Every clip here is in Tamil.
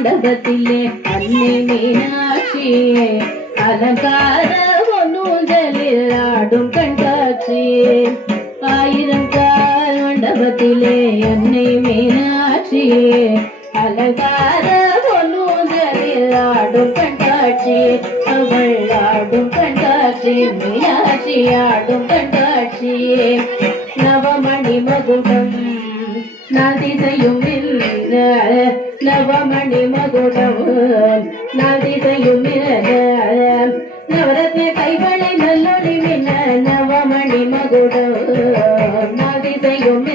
மண்டபத்திலே அன்னை மீனாட்சியே அலங்கார ஒன்னூஞ்சலில் ஆடும் கண்காட்சியே ஆயிரம் கால் மண்டபத்திலே அன்னை மீனாட்சியே அலங்கார ஒன்னூஞ்சலில் ஆடும் கண்காட்சியே அவள் ஆடும் கண்காட்சி மீனாட்சி ஆடும் கண்காட்சியே நவமணி மகுடம் நாதிசையும் நவமணி மகுடம் நாதிசையும் நவரத்ன கைவளை நல்லொளி மின்ன நவமணி மகுடம் நாதிசையும்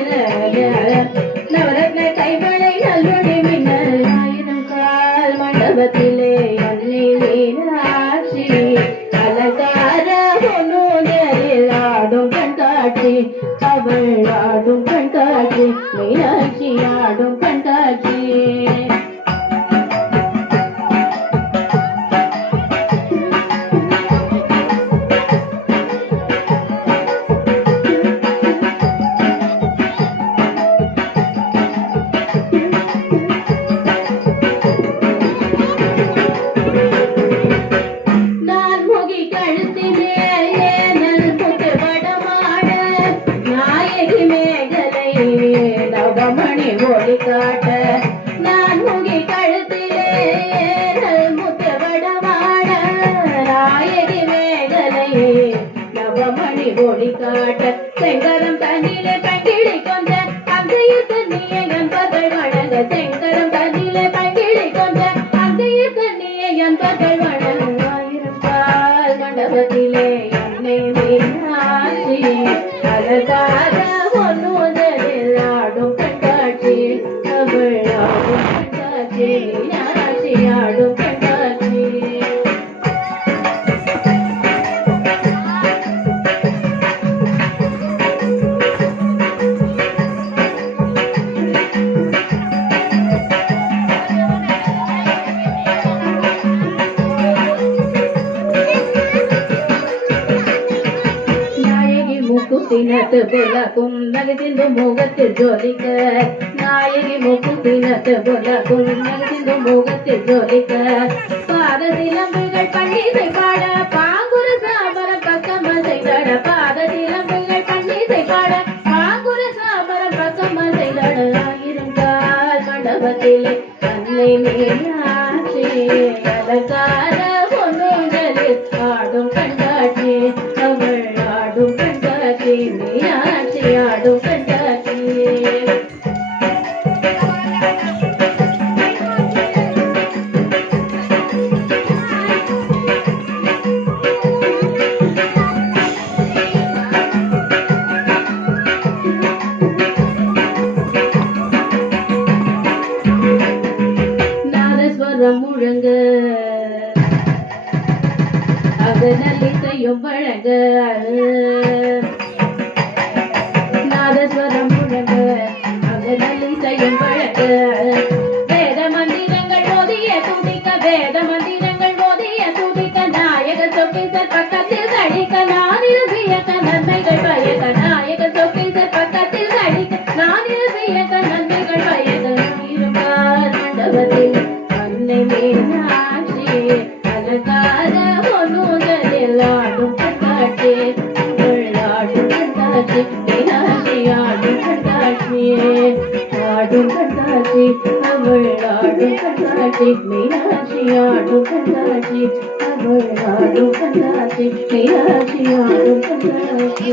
நவரத்ன கைவளை நல்லொளி மின்ன ஆயிரம் கால் மண்டபத்திலே அன்னை மீனாட்சி அலங்கார ஒன்னூஞ்சலில் ஆடும் கண்காட்சி அவள் ஆடும் கண்காட்சி மீனாட்சி ஆடும் கண்காட்சி நவமணி ஒளி காட்ட நான் முகி கழுத்திலே முத்தவடமாட நாயகி மேகலை நவமணி ஒளி காட்ட செங்கரம் தண்ணிலே பங்கிழி கொஞ்ச அங்கைய தண்ணியை நண்பர்கள் வழங்க செங்கரம் தண்ணிலே பங்கிழி கொஞ்ச அங்கைய தண்ணியை நண்பர்கள் வழங்க ஆயிரம் கால் மண்டபத்திலே அன்னை மீனாட்சி அலங்கார ஒன்னூஞ்சலில் ஆடும் கண்காட்சி அவள் ஆடும் கண்காட்சி மீனாட்சி ஆடும் கண்காட்சி முக்குத்தினத்து புலக்கும் நகசிந்து முகத்தில் ஜோலிக்க நாயகி முக்குத்தினத்து புலக்கும் நகசிந்து முகத்தில் ஜோலிக்க பாதசிலம்புகள் பண்டிசை பாட பாங்குர சாபர பக்கம் செய்தட பாதசிலம்புகள் பண்டிசை பாட பாங்குர சாபர பக்கம் செய்தட ஆயிரம் கால் மண்டபத்திலே அன்னை மீனாட்சி அலங்கார ஒன்னூஞ்சலில் ஆடும் கண்காட்சி அவள் ஆடும் கண்காட்சி மீனாட்சி ஆடும் கண்காட்சி நாதஸ்வரம் முழங்க அகநலிசையும் வழங்க நாதஸ்வரம் முழங்க அகநலிசையும் வழங்க வேத மந்திரங்கள் ஓதிய துதிக்க வேத மந்திரங்கள் ஓதிய துதிக்க நாயக சொக்கீசர் பக்கத்தில் கழிக்க நானிருவியக்க நன்மைகள் பயக்க நாயக சொக்கீசர் பக்கத்தில் கழிக்க நானிருவியக்க நன்மைகள் பயக்க இருப்பார் மண்டபத்தில் அன்னை மீனாட்சி அலங்கார ஒன்னூஞ்சலில் ஆடும் கண்காட்சி ஆடும் கண்காட்சி மீனாட்சி ஆடும் கண்காட்சி ஆடும் கண்காட்சி அவள் ஆடும் கண்காட்சி மீனாட்சி ஆடும் கண்காட்சி அவள் ஆடும் கண்காட்சி மீனாட்சி ஆடும் கண்காட்சி